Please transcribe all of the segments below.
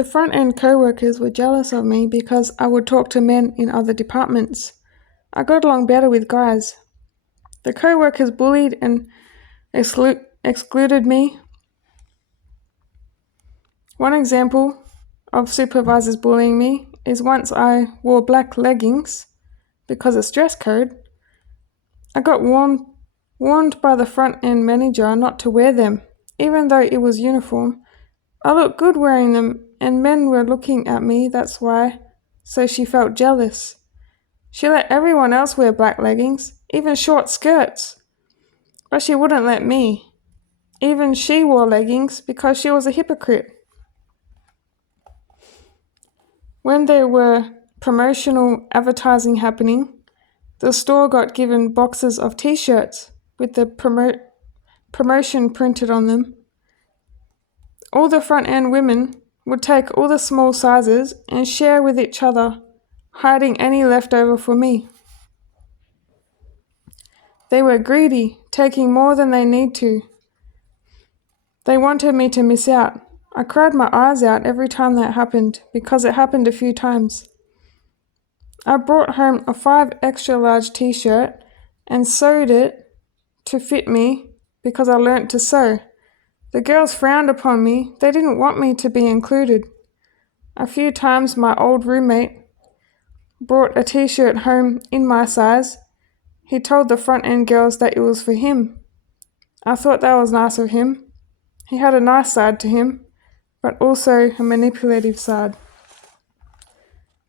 The front-end co-workers were jealous of me because I would talk to men in other departments. I got along better with guys. The co-workers bullied and excluded me. One example of supervisors bullying me is once I wore black leggings because of dress code. I got warned by the front-end manager not to wear them, even though it was uniform. I looked good wearing them, and men were looking at me, that's why, so she felt jealous. She let everyone else wear black leggings, even short skirts. But she wouldn't let me. Even she wore leggings because she was a hypocrite. When there were promotional advertising happening, the store got given boxes of t-shirts with the promotion printed on them. All the front-end women would take all the small sizes and share with each other, hiding any leftover for me. They were greedy, taking more than they need to. They wanted me to miss out. I cried my eyes out every time that happened because it happened a few times. I brought home a 5 extra large t-shirt and sewed it to fit me because I learnt to sew. The girls frowned upon me. They didn't want me to be included. A few times my old roommate brought a t-shirt home in my size. He told the front-end girls that it was for him. I thought that was nice of him. He had a nice side to him, but also a manipulative side.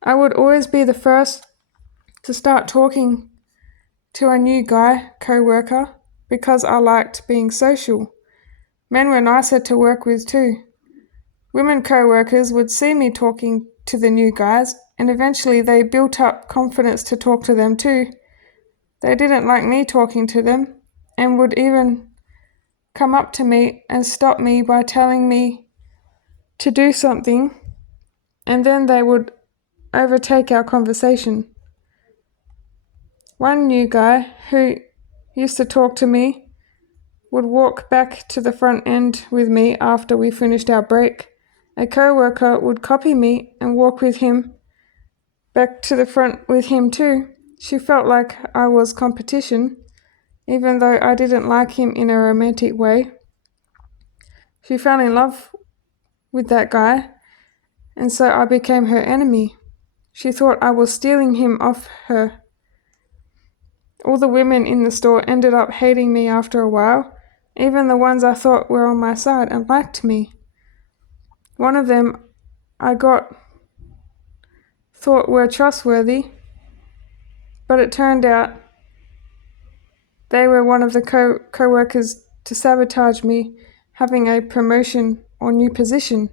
I would always be the first to start talking to a new guy co-worker because I liked being social. Men were nicer to work with too. Women co-workers would see me talking to the new guys, and eventually they built up confidence to talk to them too. They didn't like me talking to them and would even come up to me and stop me by telling me to do something, and then they would overtake our conversation. One new guy who used to talk to me would walk back to the front end with me after we finished our break. A co-worker would copy me and walk with him back to the front with him too. She felt like I was competition, even though I didn't like him in a romantic way. She fell in love with that guy, and so I became her enemy. She thought I was stealing him off her. All the women in the store ended up hating me after a while, even the ones I thought were on my side and liked me. One of them I thought were trustworthy, but it turned out they were one of the co-workers to sabotage me having a promotion or new position.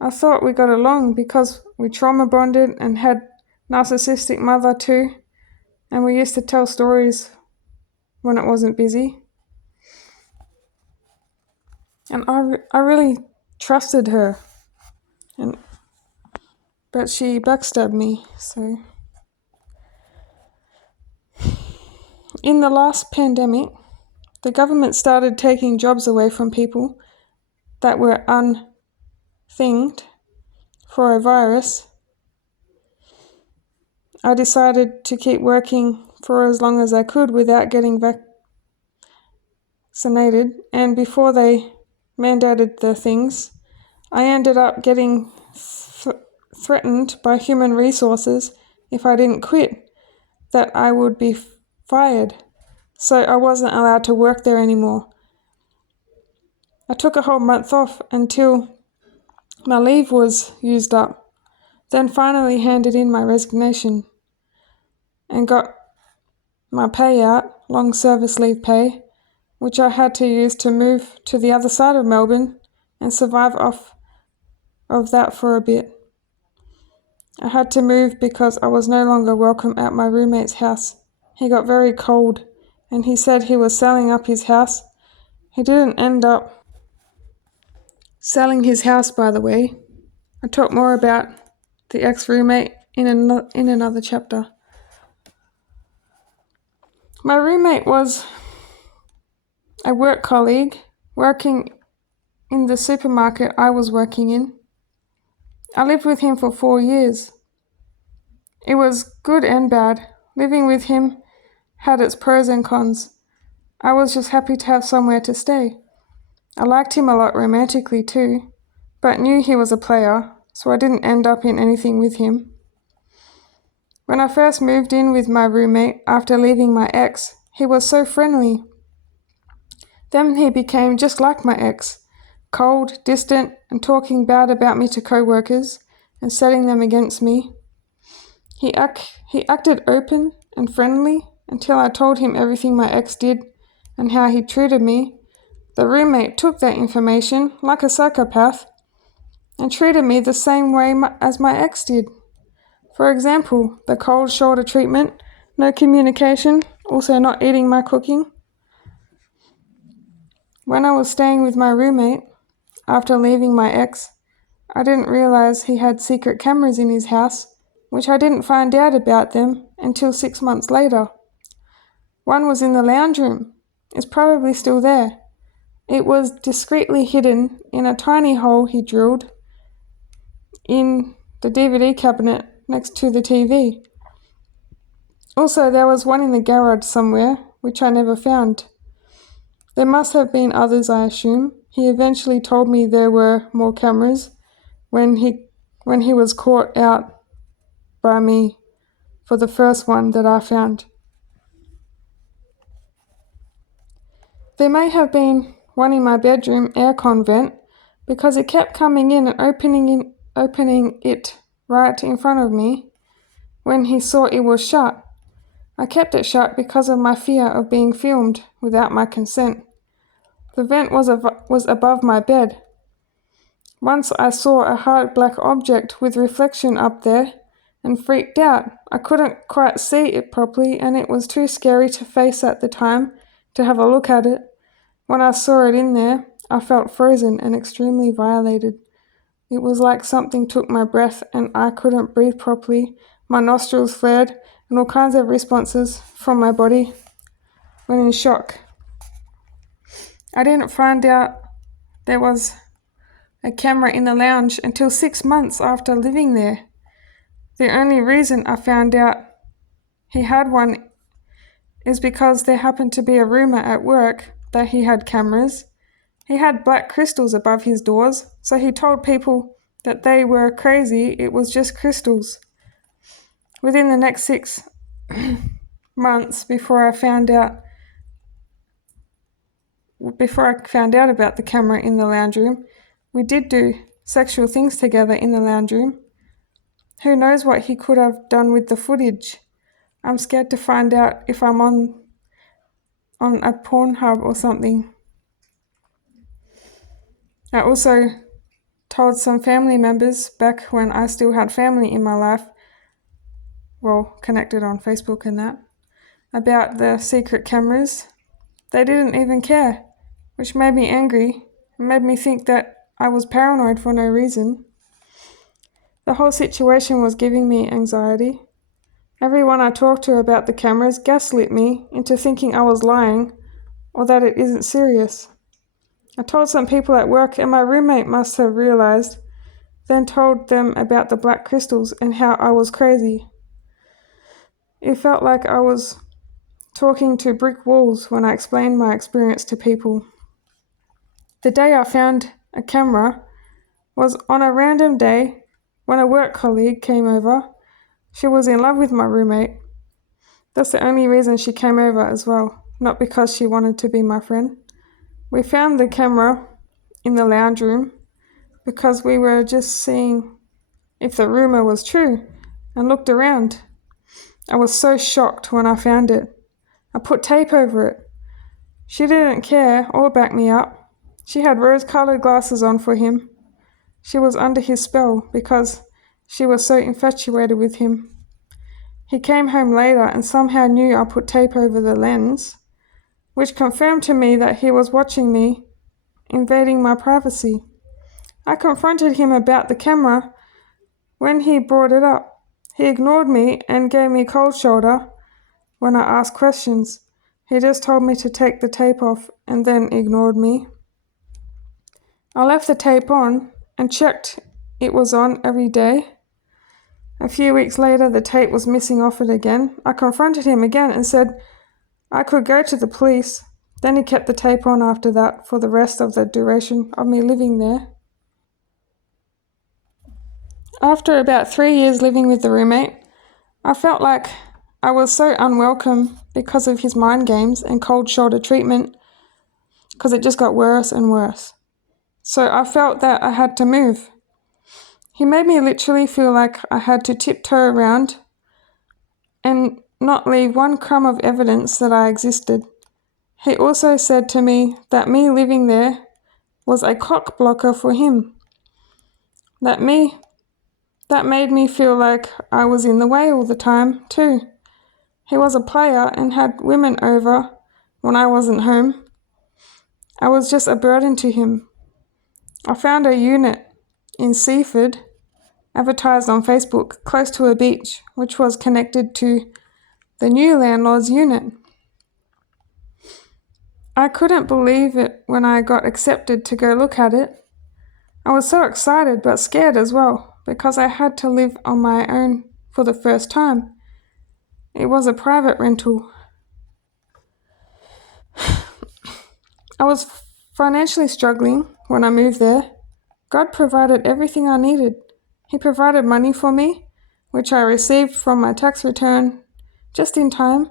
I thought we got along because we trauma bonded and had narcissistic mother too, and we used to tell stories when it wasn't busy. And I really trusted her, but she backstabbed me. So in the last pandemic, the government started taking jobs away from people that were unthinged for a virus. I decided to keep working for as long as I could without getting vaccinated, and before they mandated the things, I ended up getting threatened by human resources if I didn't quit, that I would be fired, so I wasn't allowed to work there anymore. I took a whole month off until my leave was used up, then finally handed in my resignation and got my payout, long service leave pay, which I had to use to move to the other side of Melbourne and survive off of that for a bit. I had to move because I was no longer welcome at my roommate's house. He got very cold and he said he was selling up his house. He didn't end up selling his house, by the way. I talk more about the ex-roommate in another chapter. My roommate was a work colleague working in the supermarket I was working in. I lived with him for 4 years. It was good and bad. Living with him had its pros and cons. I was just happy to have somewhere to stay. I liked him a lot romantically too, but knew he was a player, so I didn't end up in anything with him. When I first moved in with my roommate after leaving my ex, he was so friendly. Then he became just like my ex, cold, distant, and talking bad about me to co-workers and setting them against me. He acted open and friendly until I told him everything my ex did and how he treated me. The roommate took that information like a psychopath and treated me the same way as my ex did. For example, the cold shoulder treatment, no communication, also not eating my cooking. When I was staying with my roommate, after leaving my ex, I didn't realize he had secret cameras in his house, which I didn't find out about them until 6 months later. One was in the lounge room. It's probably still there. It was discreetly hidden in a tiny hole he drilled in the DVD cabinet next to the TV. Also, there was one in the garage somewhere, which I never found. There must have been others, I assume. He eventually told me there were more cameras when he was caught out by me for the first one that I found. There may have been one in my bedroom aircon vent because it kept coming in and opening it right in front of me when he saw it was shut. I kept it shut because of my fear of being filmed without my consent. The vent was above my bed. Once I saw a hard black object with reflection up there and freaked out. I couldn't quite see it properly and it was too scary to face at the time to have a look at it. When I saw it in there, I felt frozen and extremely violated. It was like something took my breath and I couldn't breathe properly. My nostrils flared and all kinds of responses from my body when in shock. I didn't find out there was a camera in the lounge until 6 months after living there. The only reason I found out he had one is because there happened to be a rumor at work that he had cameras. He had black crystals above his doors, so he told people that they were crazy, it was just crystals. Within the next 6 months before I found out about the camera in the lounge room, we did do sexual things together in the lounge room. Who knows what he could have done with the footage? I'm scared to find out if I'm on a Pornhub or something. I also told some family members back when I still had family in my life, well, connected on Facebook and that, about the secret cameras. They didn't even care, which made me angry and made me think that I was paranoid for no reason. The whole situation was giving me anxiety. Everyone I talked to about the cameras gaslit me into thinking I was lying or that it isn't serious. I told some people at work and my roommate must have realized, then told them about the black crystals and how I was crazy. It felt like I was talking to brick walls when I explained my experience to people. The day I found a camera was on a random day when a work colleague came over. She was in love with my roommate. That's the only reason she came over as well, not because she wanted to be my friend. We found the camera in the lounge room because we were just seeing if the rumor was true and looked around. I was so shocked when I found it. I put tape over it. She didn't care or back me up. She had rose-colored glasses on for him. She was under his spell because she was so infatuated with him. He came home later and somehow knew I put tape over the lens, which confirmed to me that he was watching me, invading my privacy. I confronted him about the camera when he brought it up. He ignored me and gave me cold shoulder when I asked questions. He just told me to take the tape off and then ignored me. I left the tape on and checked it was on every day. A few weeks later, the tape was missing off it again. I confronted him again and said I could go to the police. Then he kept the tape on after that for the rest of the duration of me living there. After about 3 years living with the roommate, I felt like I was so unwelcome because of his mind games and cold shoulder treatment, because it just got worse and worse. So I felt that I had to move. He made me literally feel like I had to tiptoe around and not leave one crumb of evidence that I existed. He also said to me that me living there was a cock blocker for him. That made me feel like I was in the way all the time, too. He was a player and had women over when I wasn't home. I was just a burden to him. I found a unit in Seaford, advertised on Facebook, close to a beach, which was connected to the new landlord's unit. I couldn't believe it when I got accepted to go look at it. I was so excited but scared as well, because I had to live on my own for the first time. It was a private rental. I was financially struggling when I moved there. God provided everything I needed. He provided money for me, which I received from my tax return just in time,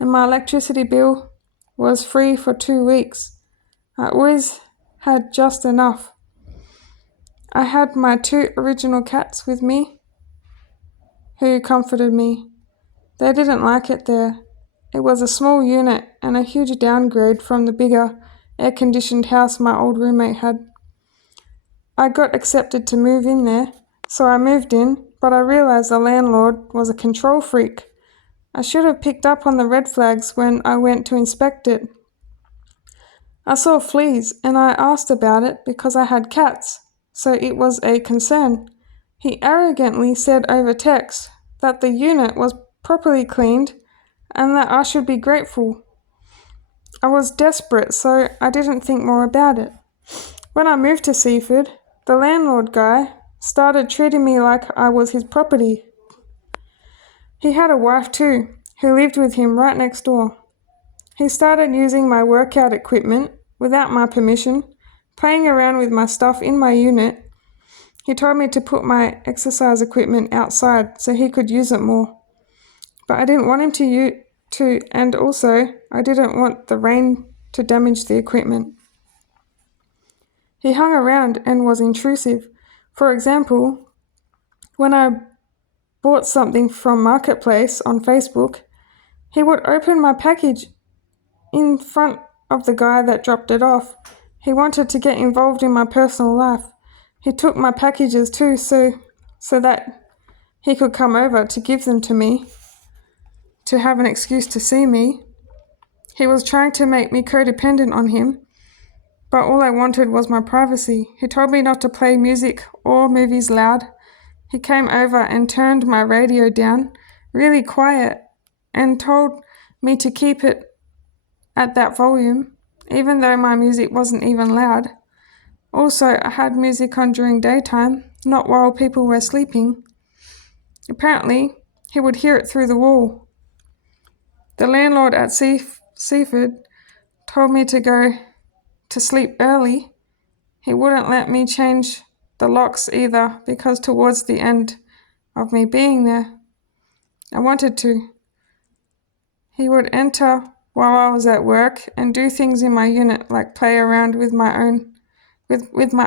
and my electricity bill was free for 2 weeks. I always had just enough. I had my 2 original cats with me, who comforted me. They didn't like it there. It was a small unit and a huge downgrade from the bigger, air-conditioned house my old roommate had. I got accepted to move in there, so I moved in, but I realized the landlord was a control freak. I should have picked up on the red flags when I went to inspect it. I saw fleas and I asked about it because I had cats, so it was a concern. He arrogantly said over text that the unit was properly cleaned and that I should be grateful. I was desperate, so I didn't think more about it. When I moved to Seaford, the landlord guy started treating me like I was his property. He had a wife too, who lived with him right next door. He started using my workout equipment without my permission, playing around with my stuff in my unit. He told me to put my exercise equipment outside so he could use it more. But I didn't want him to, and also I didn't want the rain to damage the equipment. He hung around and was intrusive. For example, when I bought something from Marketplace on Facebook, he would open my package in front of the guy that dropped it off. He wanted to get involved in my personal life. He took my packages too, so that he could come over to give them to me, to have an excuse to see me. He was trying to make me codependent on him, but all I wanted was my privacy. He told me not to play music or movies loud. He came over and turned my radio down really quiet and told me to keep it at that volume, even though my music wasn't even loud. Also, I had music on during daytime, not while people were sleeping. Apparently, he would hear it through the wall. The landlord at Seaford told me to go to sleep early. He wouldn't let me change the locks either, because towards the end of me being there, I wanted to. He would enter while I was at work and do things in my unit, like play around with my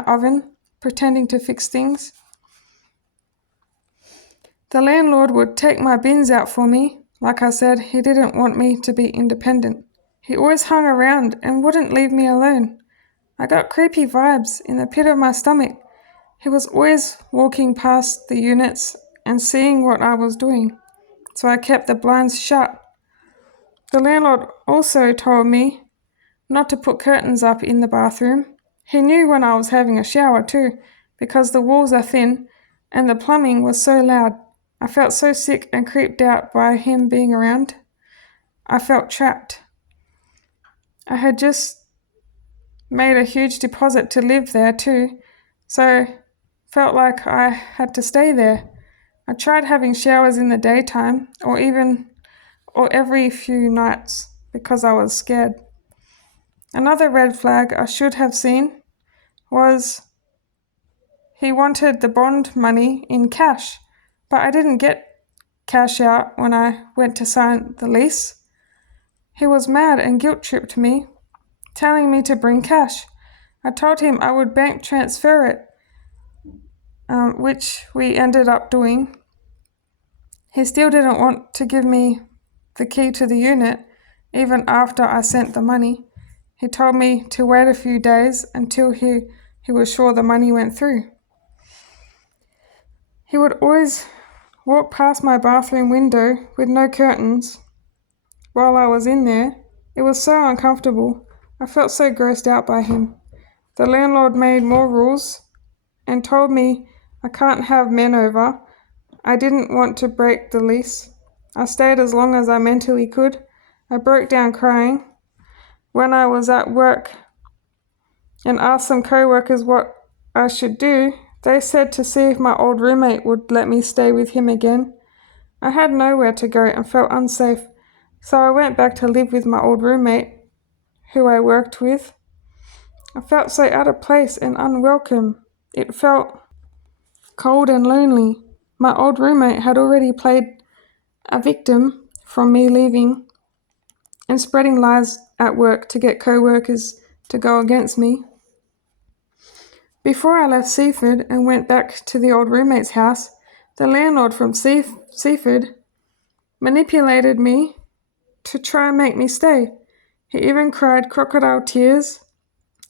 oven, pretending to fix things. The landlord would take my bins out for me. Like I said, he didn't want me to be independent. He always hung around and wouldn't leave me alone. I got creepy vibes in the pit of my stomach. He was always walking past the units and seeing what I was doing, so I kept the blinds shut. The landlord also told me not to put curtains up in the bathroom. He knew when I was having a shower too, because the walls are thin and the plumbing was so loud. I felt so sick and creeped out by him being around. I felt trapped. I had just made a huge deposit to live there too, so felt like I had to stay there. I tried having showers in the daytime or every few nights because I was scared. Another red flag I should have seen was he wanted the bond money in cash, but I didn't get cash out when I went to sign the lease. He was mad and guilt-tripped me, telling me to bring cash. I told him I would bank transfer it, which we ended up doing. He still didn't want to give me the key to the unit, even after I sent the money. He told me to wait a few days until he was sure the money went through. He would always walk past my bathroom window with no curtains while I was in there. It was so uncomfortable. I felt so grossed out by him. The landlord made more rules and told me I can't have men over. I didn't want to break the lease. I stayed as long as I mentally could. I broke down crying. When I was at work and asked some co-workers what I should do, they said to see if my old roommate would let me stay with him again. I had nowhere to go and felt unsafe, so I went back to live with my old roommate, who I worked with. I felt so out of place and unwelcome. It felt cold and lonely. My old roommate had already played a victim from me leaving and spreading lies at work to get co-workers to go against me. Before I left Seaford and went back to the old roommate's house, the landlord from Seaford manipulated me to try and make me stay. He even cried crocodile tears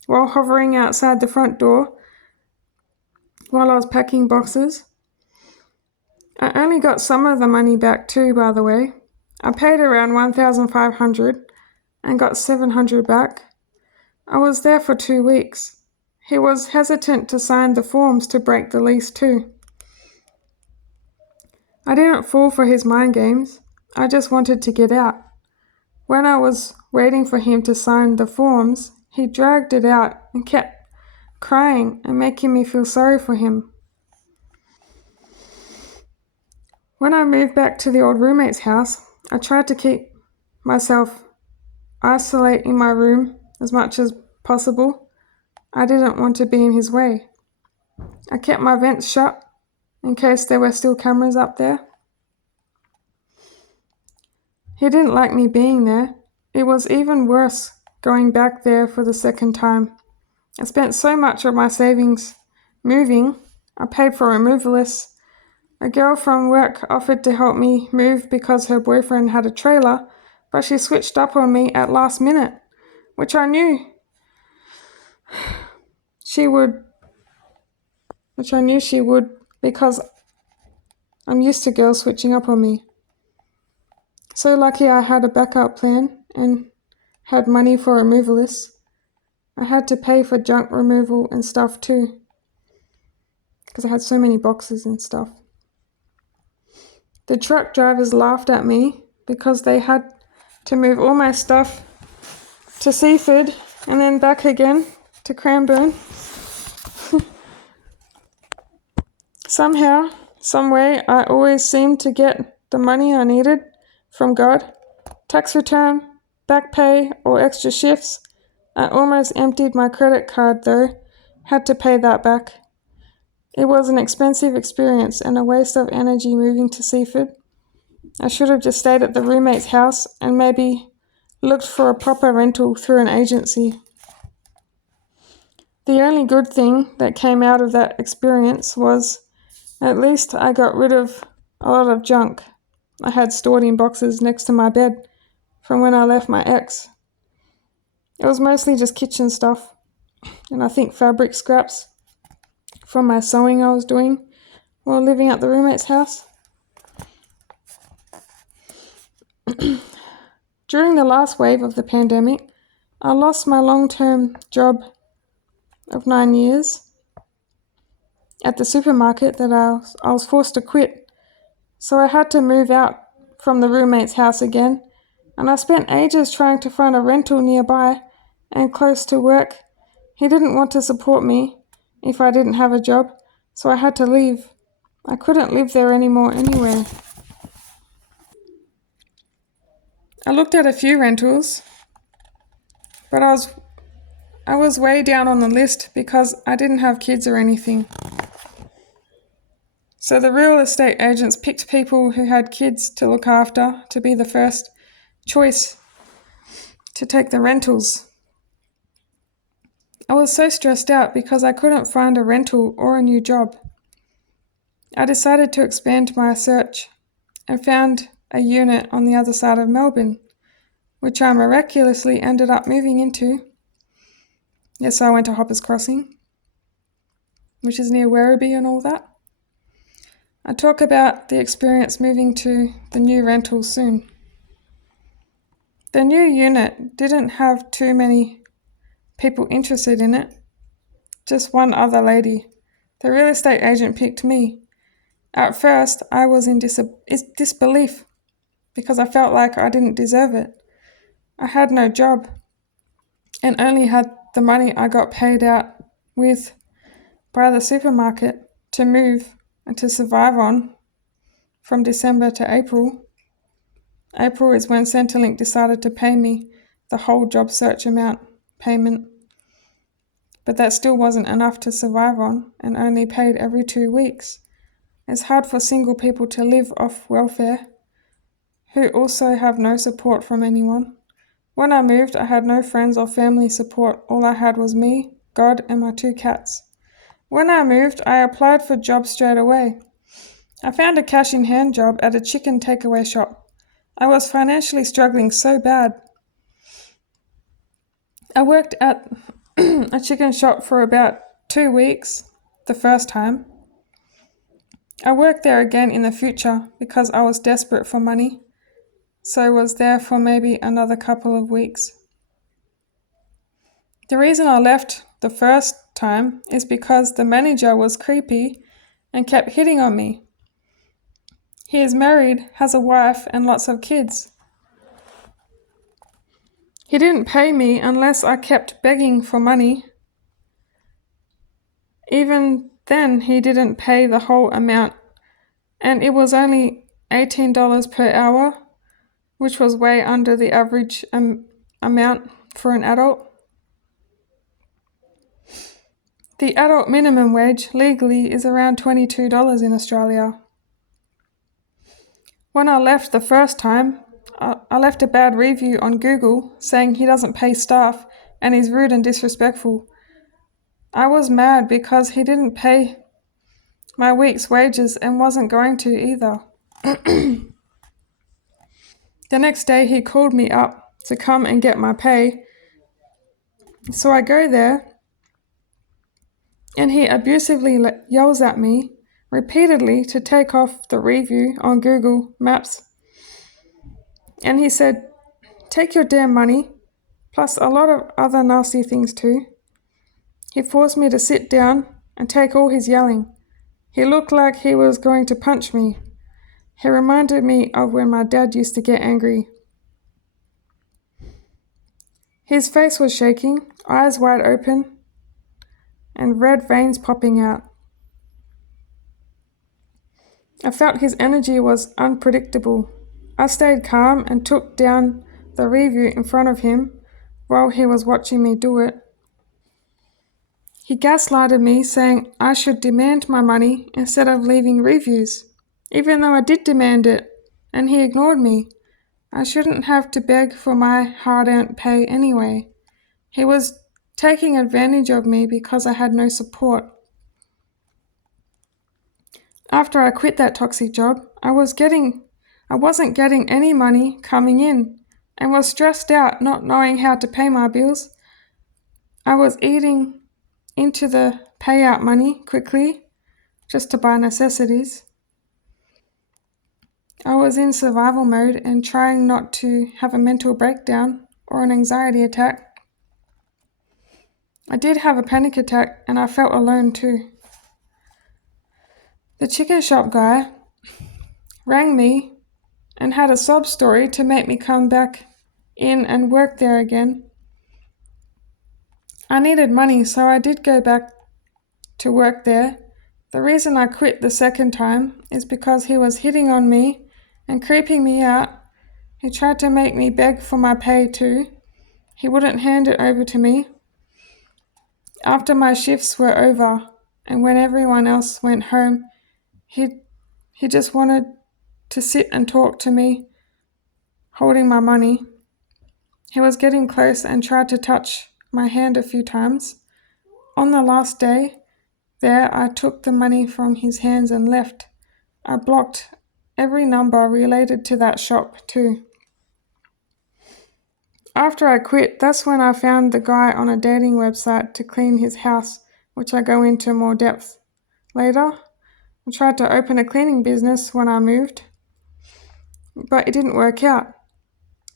while hovering outside the front door while I was packing boxes. I only got some of the money back too, by the way. I paid around $1,500 and got $700 back. I was there for 2 weeks. He was hesitant to sign the forms to break the lease too. I didn't fall for his mind games. I just wanted to get out. When I was waiting for him to sign the forms, he dragged it out and kept crying and making me feel sorry for him. When I moved back to the old roommate's house, I tried to keep myself isolate in my room as much as possible. I didn't want to be in his way. I kept my vents shut in case there were still cameras up there. He didn't like me being there. It was even worse going back there for the second time. I spent so much of my savings moving. I paid for removalists. A girl from work offered to help me move because her boyfriend had a trailer, but she switched up on me at last minute, which I knew she would because I'm used to girls switching up on me. So lucky I had a backup plan and had money for removalists. I had to pay for junk removal and stuff too, because I had so many boxes and stuff. The truck drivers laughed at me because they had to move all my stuff to Seaford and then back again to Cranbourne. Somehow, some way, I always seemed to get the money I needed from God. Tax return, back pay, or extra shifts. I almost emptied my credit card though, had to pay that back. It was an expensive experience and a waste of energy moving to Seaford. I should have just stayed at the roommate's house and maybe looked for a proper rental through an agency. The only good thing that came out of that experience was at least I got rid of a lot of junk I had stored in boxes next to my bed from when I left my ex. It was mostly just kitchen stuff, and I think fabric scraps from my sewing I was doing while living at the roommate's house. During the last wave of the pandemic, I lost my long-term job of 9 years at the supermarket that I was forced to quit. So I had to move out from the roommate's house again, and I spent ages trying to find a rental nearby and close to work. He didn't want to support me if I didn't have a job, so I had to leave. I couldn't live there anymore anywhere. I looked at a few rentals, but I was way down on the list because I didn't have kids or anything. So the real estate agents picked people who had kids to look after to be the first choice to take the rentals. I was so stressed out because I couldn't find a rental or a new job. I decided to expand my search and found a unit on the other side of Melbourne, which I miraculously ended up moving into. Yes, I went to Hoppers Crossing, which is near Werribee and all that. I'll talk about the experience moving to the new rental soon. The new unit didn't have too many people interested in it, just one other lady. The real estate agent picked me. At first, I was in disbelief because I felt like I didn't deserve it. I had no job and only had the money I got paid out with by the supermarket to move and to survive on from December to April. April is when Centrelink decided to pay me the whole job search amount payment, but that still wasn't enough to survive on and only paid every 2 weeks. It's hard for single people to live off welfare who also have no support from anyone. When I moved, I had no friends or family support. All I had was me, God, and my 2 cats. When I moved, I applied for jobs straight away. I found a cash-in-hand job at a chicken takeaway shop. I was financially struggling so bad. I worked at a chicken shop for about 2 weeks the first time. I worked there again in the future because I was desperate for money, so was there for maybe another couple of weeks. The reason I left the first time is because the manager was creepy and kept hitting on me. He is married, has a wife and lots of kids. He didn't pay me unless I kept begging for money. Even then, he didn't pay the whole amount, and it was only $18 per hour, which was way under the average amount for an adult. The adult minimum wage legally is around $22 in Australia. When I left the first time, I left a bad review on Google saying he doesn't pay staff and he's rude and disrespectful. I was mad because he didn't pay my week's wages and wasn't going to either. The next day he called me up to come and get my pay. So I go there and he abusively yells at me repeatedly to take off the review on Google Maps. And he said, "Take your damn money," plus a lot of other nasty things too. He forced me to sit down and take all his yelling. He looked like he was going to punch me. He reminded me of when my dad used to get angry. His face was shaking, eyes wide open, and red veins popping out. I felt his energy was unpredictable. I stayed calm and took down the review in front of him while he was watching me do it. He gaslighted me, saying I should demand my money instead of leaving reviews, even though I did demand it, and he ignored me. I shouldn't have to beg for my hard-earned pay anyway. He was taking advantage of me because I had no support. After I quit that toxic job, I wasn't getting any money coming in and was stressed out not knowing how to pay my bills. I was eating into the payout money quickly just to buy necessities. I was in survival mode and trying not to have a mental breakdown or an anxiety attack. I did have a panic attack and I felt alone too. The chicken shop guy rang me and had a sob story to make me come back in and work there again. I needed money, so I did go back to work there, The reason I quit the second time is because he was hitting on me and creeping me out. He tried to make me beg for my pay too. He wouldn't hand it over to me. After my shifts were over and when everyone else went home, he just wanted to sit and talk to me, holding my money. He was getting close and tried to touch my hand a few times. On the last day there, I took the money from his hands and left. I blocked every number related to that shop too. After I quit, that's when I found the guy on a dating website to clean his house, which I go into more depth later. I tried to open a cleaning business when I moved, but it didn't work out.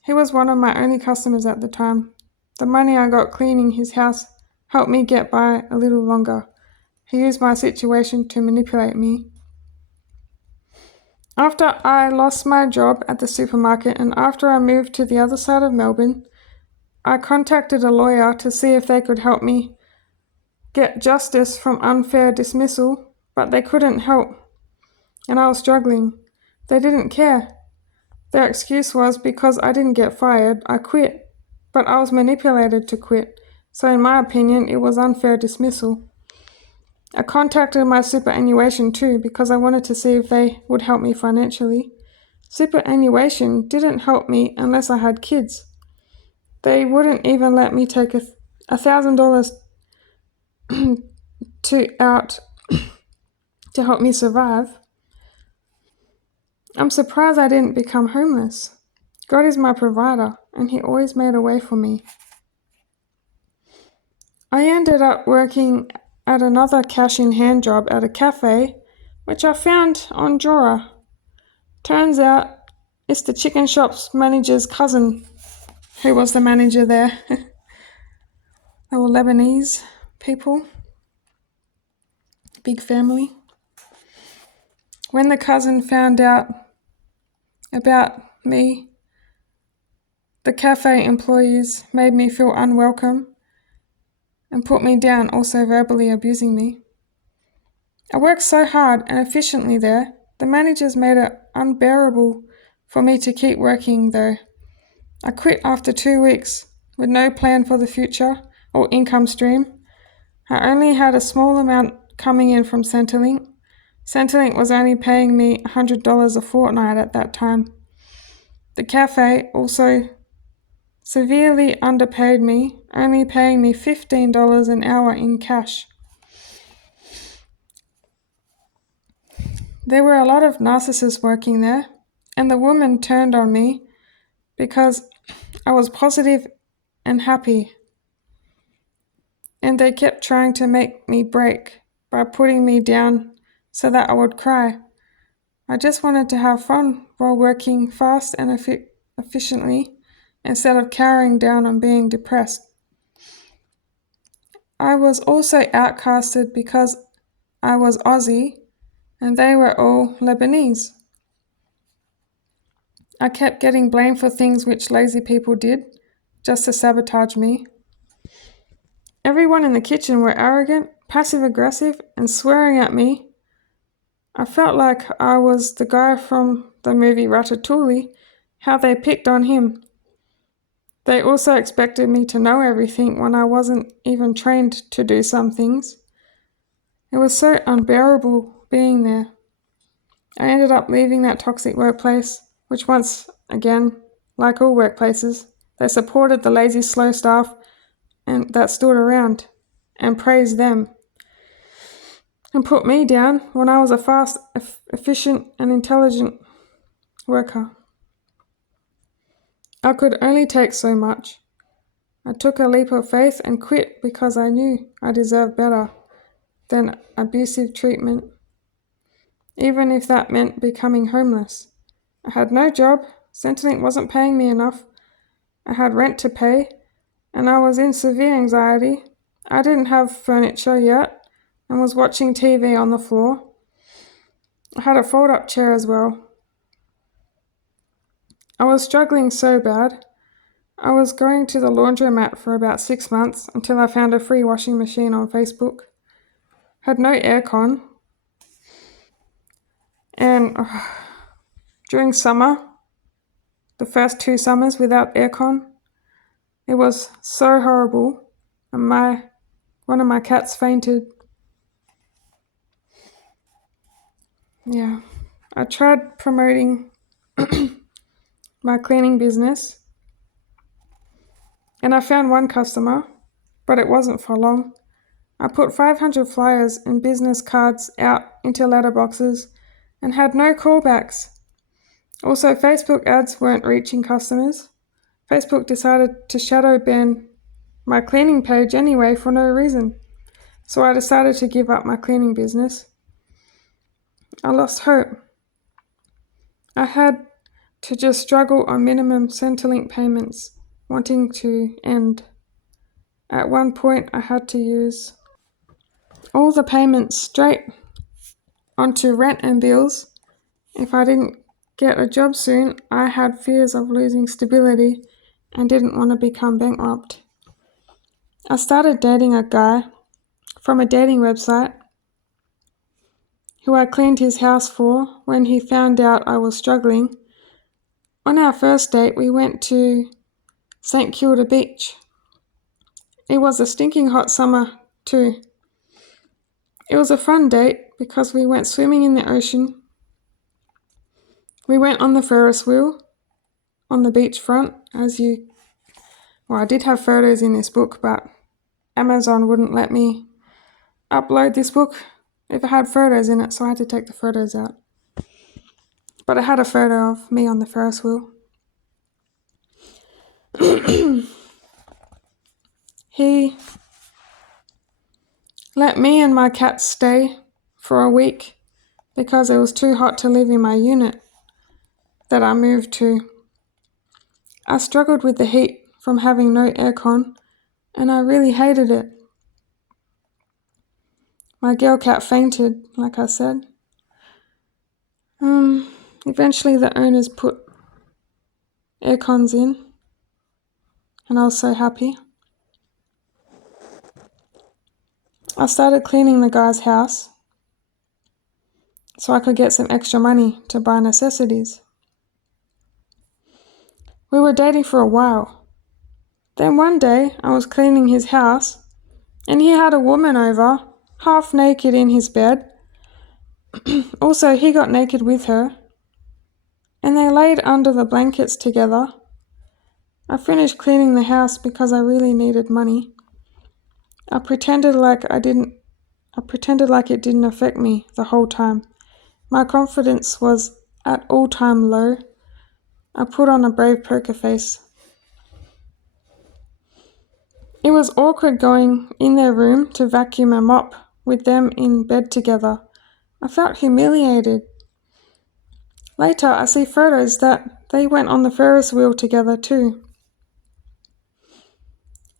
He was one of my only customers at the time. The money I got cleaning his house helped me get by a little longer. He used my situation to manipulate me. After I lost my job at the supermarket and after I moved to the other side of Melbourne, I contacted a lawyer to see if they could help me get justice from unfair dismissal, but they couldn't help, and I was struggling. They didn't care. Their excuse was because I didn't get fired, I quit, but I was manipulated to quit, so in my opinion, it was unfair dismissal. I contacted my superannuation too because I wanted to see if they would help me financially. Superannuation didn't help me unless I had kids. They wouldn't even let me take $1,000 out to help me survive. I'm surprised I didn't become homeless. God is my provider, and He always made a way for me. I ended up working at another cash-in-hand job at a cafe, which I found on G.O.A.T. Turns out it's the chicken shop's manager's cousin who was the manager there. They were Lebanese people, big family. When the cousin found out about me, the cafe employees made me feel unwelcome and put me down, also verbally abusing me. I worked so hard and efficiently there, the managers made it unbearable for me to keep working though. I quit after 2 weeks with no plan for the future or income stream. I only had a small amount coming in from Centrelink. Centrelink was only paying me $100 a fortnight at that time. The cafe also severely underpaid me, only paying me $15 an hour in cash. There were a lot of narcissists working there, and the woman turned on me because I was positive and happy. And they kept trying to make me break by putting me down so that I would cry. I just wanted to have fun while working fast and efficiently instead of cowering down and being depressed. I was also outcasted because I was Aussie and they were all Lebanese. I kept getting blamed for things which lazy people did just to sabotage me. Everyone in the kitchen were arrogant, passive-aggressive, and swearing at me. I felt like I was the guy from the movie Ratatouille, how they picked on him. They also expected me to know everything when I wasn't even trained to do some things. It was so unbearable being there. I ended up leaving that toxic workplace, which once again, like all workplaces, they supported the lazy, slow staff and that stood around and praised them and put me down when I was a fast, efficient and intelligent worker. I could only take so much. I took a leap of faith and quit because I knew I deserved better than abusive treatment, even if that meant becoming homeless. I had no job, Centrelink wasn't paying me enough, I had rent to pay, and I was in severe anxiety. I didn't have furniture yet and was watching TV on the floor. I had a fold-up chair as well. I was struggling so bad. I was going to the laundromat for about 6 months until I found a free washing machine on Facebook. Had no aircon. And during summer, the first 2 summers without aircon, it was so horrible. And one of my cats fainted. Yeah. I tried promoting my cleaning business, and I found one customer, but it wasn't for long. I put 500 flyers and business cards out into letterboxes and had no callbacks. Also, Facebook ads weren't reaching customers. Facebook decided to shadow ban my cleaning page anyway for no reason. So I decided to give up my cleaning business. I lost hope. I had to just struggle on minimum Centrelink payments, wanting to end. At one point, I had to use all the payments straight onto rent and bills. If I didn't get a job soon, I had fears of losing stability and didn't want to become bankrupt. I started dating a guy from a dating website who I cleaned his house for when he found out I was struggling. On our first date, we went to St. Kilda Beach. It was a stinking hot summer too. It was a fun date because we went swimming in the ocean. We went on the Ferris wheel on the beachfront, I did have photos in this book, but Amazon wouldn't let me upload this book if it had photos in it, so I had to take the photos out. But it had a photo of me on the Ferris wheel. He let me and my cat stay for a week because it was too hot to live in my unit that I moved to. I struggled with the heat from having no aircon, and I really hated it. My girl cat fainted, like I said. Eventually the owners put aircons in, and I was so happy. I started cleaning the guy's house so I could get some extra money to buy necessities. We were dating for a while. Then one day I was cleaning his house and he had a woman over, half naked in his bed. Also, he got naked with her and they laid under the blankets together. I finished cleaning the house because I really needed money. I pretended like it didn't affect me the whole time. My confidence was at all-time low. I put on a brave poker face. It was awkward going in their room to vacuum and mop with them in bed together. I felt humiliated. Later, I see photos that they went on the Ferris wheel together too.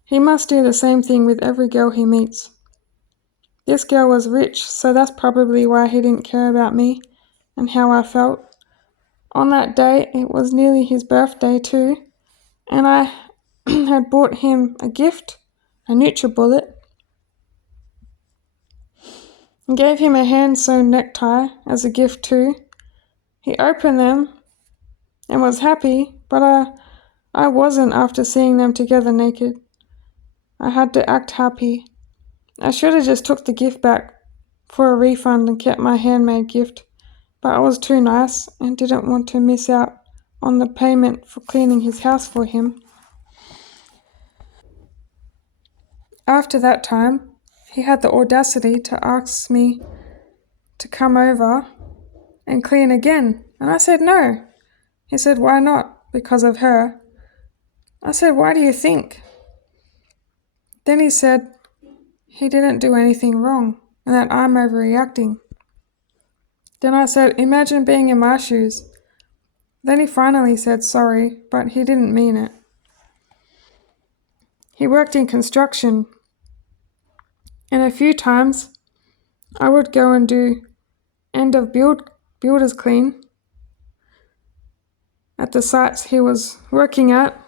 He must do the same thing with every girl he meets. This girl was rich, so that's probably why he didn't care about me and how I felt. On that day, it was nearly his birthday too, and I had bought him a gift, a NutriBullet, and gave him a hand-sewn necktie as a gift too. He opened them and was happy, but I wasn't after seeing them together naked. I had to act happy. I should have just took the gift back for a refund and kept my handmade gift, but I was too nice and didn't want to miss out on the payment for cleaning his house for him. After that time, he had the audacity to ask me to come over and clean again, and I said no. He said, why not? Because of her. I said, why do you think? Then he said he didn't do anything wrong and that I'm overreacting. Then I said, imagine being in my shoes. Then he finally said sorry, but he didn't mean it. He worked in construction, and a few times I would go and do end of builder's clean at the sites he was working at,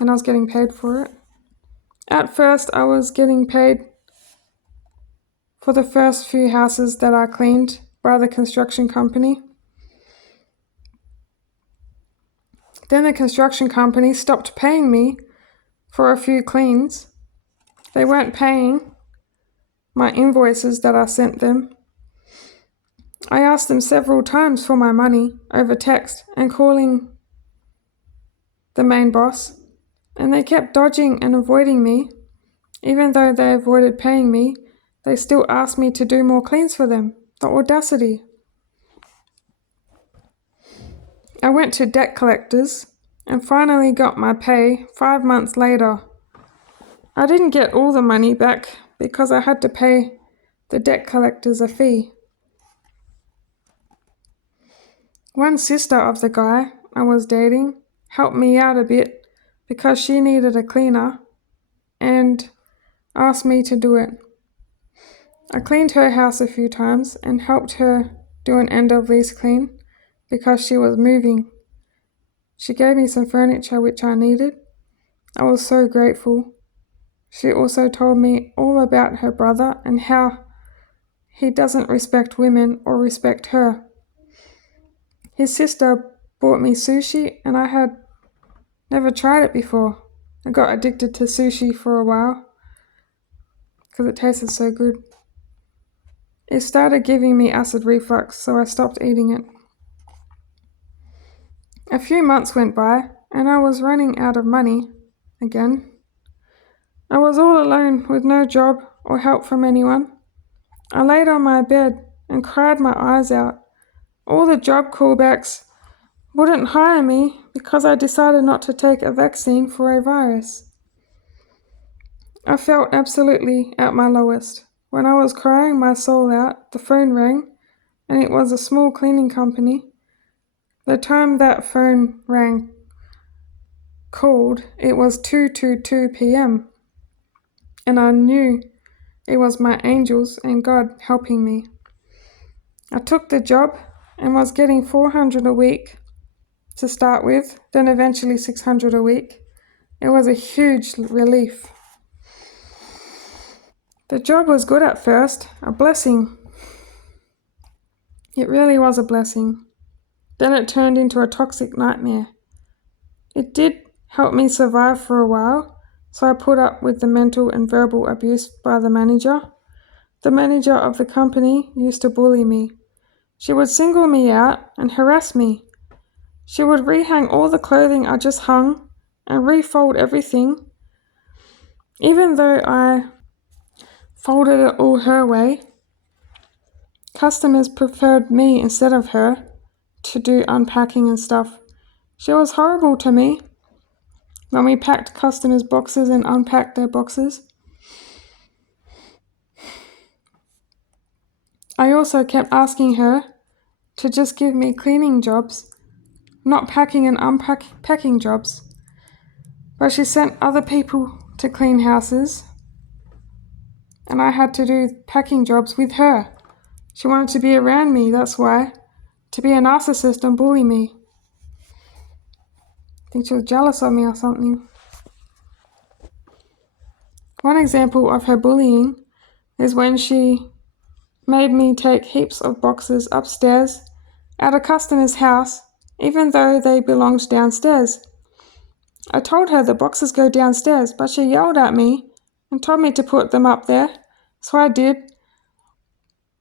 and I was getting paid for it. At first, I was getting paid for the first few houses that I cleaned, by the construction company. Then the construction company stopped paying me for a few cleans. They weren't paying my invoices that I sent them. I asked them several times for my money over text and calling the main boss, and they kept dodging and avoiding me. Even though they avoided paying me, they still asked me to do more cleans for them. The audacity. I went to debt collectors and finally got my pay 5 months later. I didn't get all the money back because I had to pay the debt collectors a fee. One sister of the guy I was dating helped me out a bit because she needed a cleaner and asked me to do it. I cleaned her house a few times and helped her do an end of lease clean because she was moving. She gave me some furniture which I needed. I was so grateful. She also told me all about her brother and how he doesn't respect women or respect her. His sister bought me sushi and I had never tried it before. I got addicted to sushi for a while because it tasted so good. It started giving me acid reflux, so I stopped eating it. A few months went by and I was running out of money again. I was all alone with no job or help from anyone. I laid on my bed and cried my eyes out. All the job callbacks wouldn't hire me because I decided not to take a vaccine for a virus. I felt absolutely at my lowest. When I was crying my soul out, the phone rang, and it was a small cleaning company. The time that phone called, it was 2:22 p.m., and I knew it was my angels and God helping me. I took the job and was getting $400 a week to start with, then eventually $600 a week. It was a huge relief. The job was good at first, a blessing. It really was a blessing. Then it turned into a toxic nightmare. It did help me survive for a while, so I put up with the mental and verbal abuse by the manager. The manager of the company used to bully me. She would single me out and harass me. She would rehang all the clothing I just hung and refold everything. Even though I folded it all her way, customers preferred me instead of her to do unpacking and stuff. She was horrible to me when we packed customers' boxes and unpacked their boxes. I also kept asking her to just give me cleaning jobs, not packing and unpacking jobs. But she sent other people to clean houses, and I had to do packing jobs with her. She wanted to be around me, that's why, to be a narcissist and bully me. I think she was jealous of me or something. One example of her bullying is when she made me take heaps of boxes upstairs at a customer's house, even though they belonged downstairs. I told her the boxes go downstairs, but she yelled at me and told me to put them up there, so I did.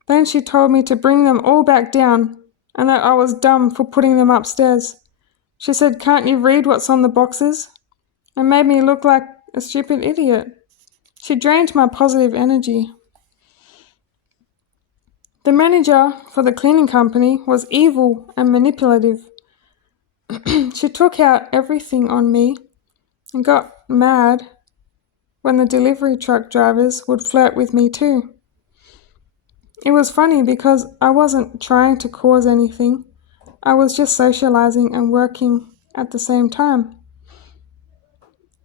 Then she told me to bring them all back down and that I was dumb for putting them upstairs. She said, "Can't you read what's on the boxes?" and made me look like a stupid idiot. She drained my positive energy. The manager for the cleaning company was evil and manipulative. She took out everything on me and got mad when the delivery truck drivers would flirt with me too. It was funny because I wasn't trying to cause anything. I was just socializing and working at the same time.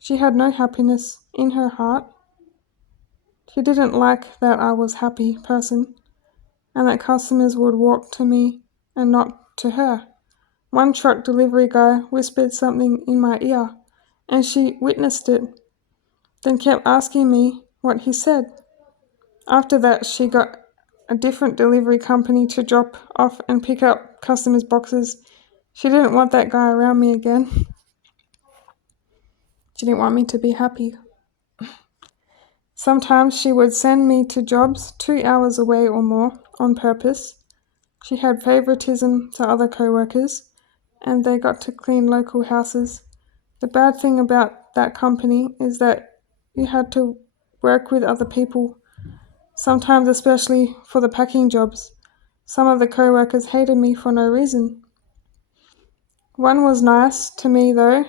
She had no happiness in her heart. She didn't like that I was a happy person and that customers would walk to me and not to her. One truck delivery guy whispered something in my ear and she witnessed it, then kept asking me what he said. After that, she got a different delivery company to drop off and pick up customers' boxes. She didn't want that guy around me again. She didn't want me to be happy. Sometimes she would send me to jobs 2 hours away or more on purpose. She had favoritism to other co-workers, and they got to clean local houses. The bad thing about that company is that you had to work with other people, sometimes especially for the packing jobs. Some of the co-workers hated me for no reason. One was nice to me though,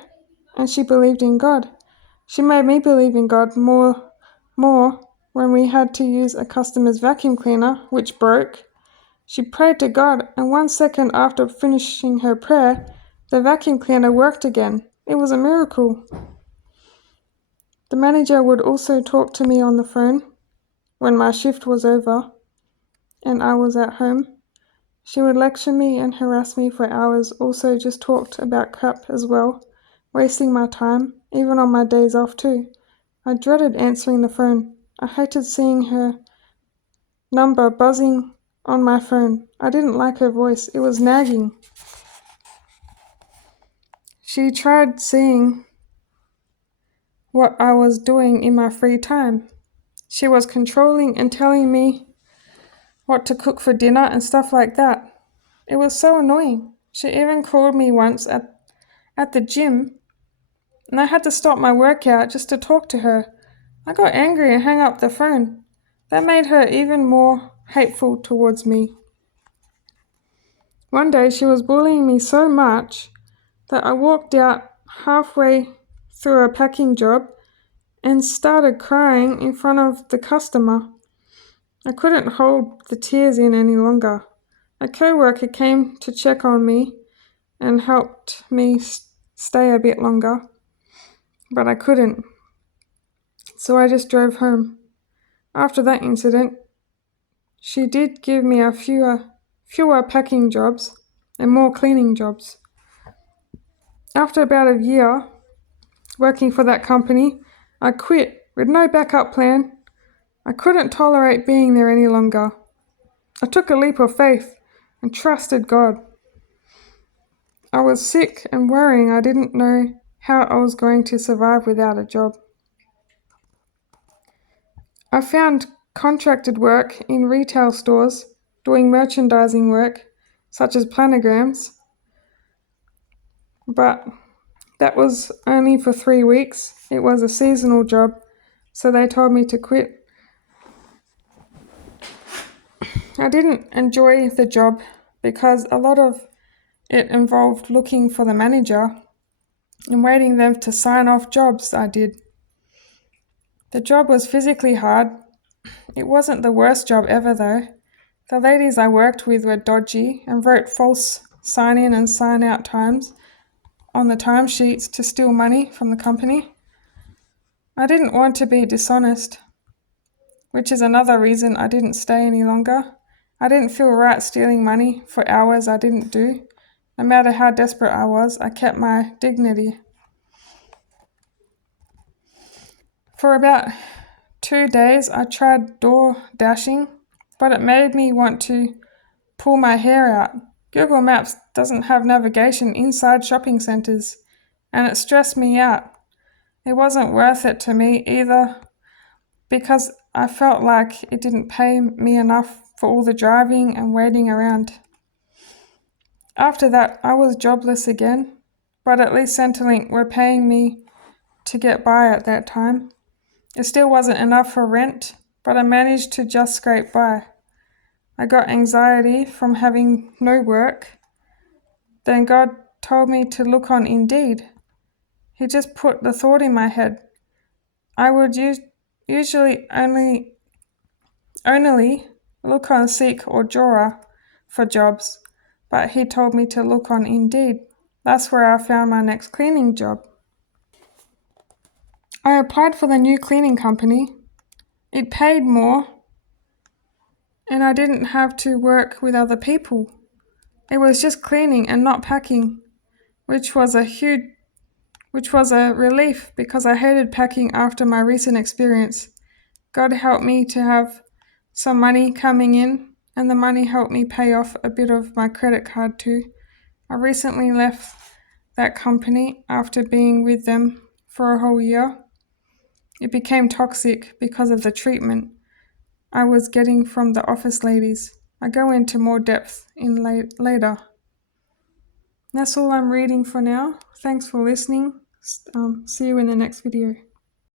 and she believed in God. She made me believe in God more when we had to use a customer's vacuum cleaner, which broke. She prayed to God, and 1 second after finishing her prayer, the vacuum cleaner worked again. It was a miracle. The manager would also talk to me on the phone when my shift was over and I was at home. She would lecture me and harass me for hours, also just talked about crap as well, wasting my time, even on my days off too. I dreaded answering the phone. I hated seeing her number buzzing on my phone. I didn't like her voice. It was nagging. She tried seeing what I was doing in my free time. She was controlling and telling me what to cook for dinner and stuff like that. It was so annoying. She even called me once at the gym, and I had to stop my workout just to talk to her. I got angry and hung up the phone. That made her even more hateful towards me. One day she was bullying me so much that I walked out halfway through a packing job and started crying in front of the customer. I couldn't hold the tears in any longer. A co-worker came to check on me and helped me stay a bit longer, but I couldn't, so I just drove home. After that incident, she did give me fewer packing jobs and more cleaning jobs. After about a year working for that company, I quit with no backup plan. I couldn't tolerate being there any longer. I took a leap of faith and trusted God. I was sick and worrying. I didn't know how I was going to survive without a job. I found contracted work in retail stores doing merchandising work, such as planograms, but that was only for 3 weeks. It was a seasonal job, so they told me to quit. I didn't enjoy the job because a lot of it involved looking for the manager and waiting them to sign off jobs I did. The job was physically hard. It wasn't the worst job ever though. The ladies I worked with were dodgy and wrote false sign-in and sign-out times on the timesheets to steal money from the company. I didn't want to be dishonest, which is another reason I didn't stay any longer. I didn't feel right stealing money for hours I didn't do. No matter how desperate I was, I kept my dignity. For about 2 days, I tried door dashing, but it made me want to pull my hair out. Google Maps doesn't have navigation inside shopping centres, and it stressed me out. It wasn't worth it to me either because I felt like it didn't pay me enough for all the driving and waiting around. After that, I was jobless again, but at least Centrelink were paying me to get by at that time. It still wasn't enough for rent, but I managed to just scrape by. I got anxiety from having no work. Then God told me to look on Indeed. He just put the thought in my head. I would usually only look on Seek or G.O.A.T for jobs, but he told me to look on Indeed. That's where I found my next cleaning job. I applied for the new cleaning company. It paid more, and I didn't have to work with other people. It was just cleaning and not packing, which was a relief because I hated packing after my recent experience. God helped me to have some money coming in and the money helped me pay off a bit of my credit card too. I recently left that company after being with them for a whole year. It became toxic because of the treatment I was getting from the office ladies. I go into more depth in later. That's all I'm reading for now. Thanks for listening. See you in the next video.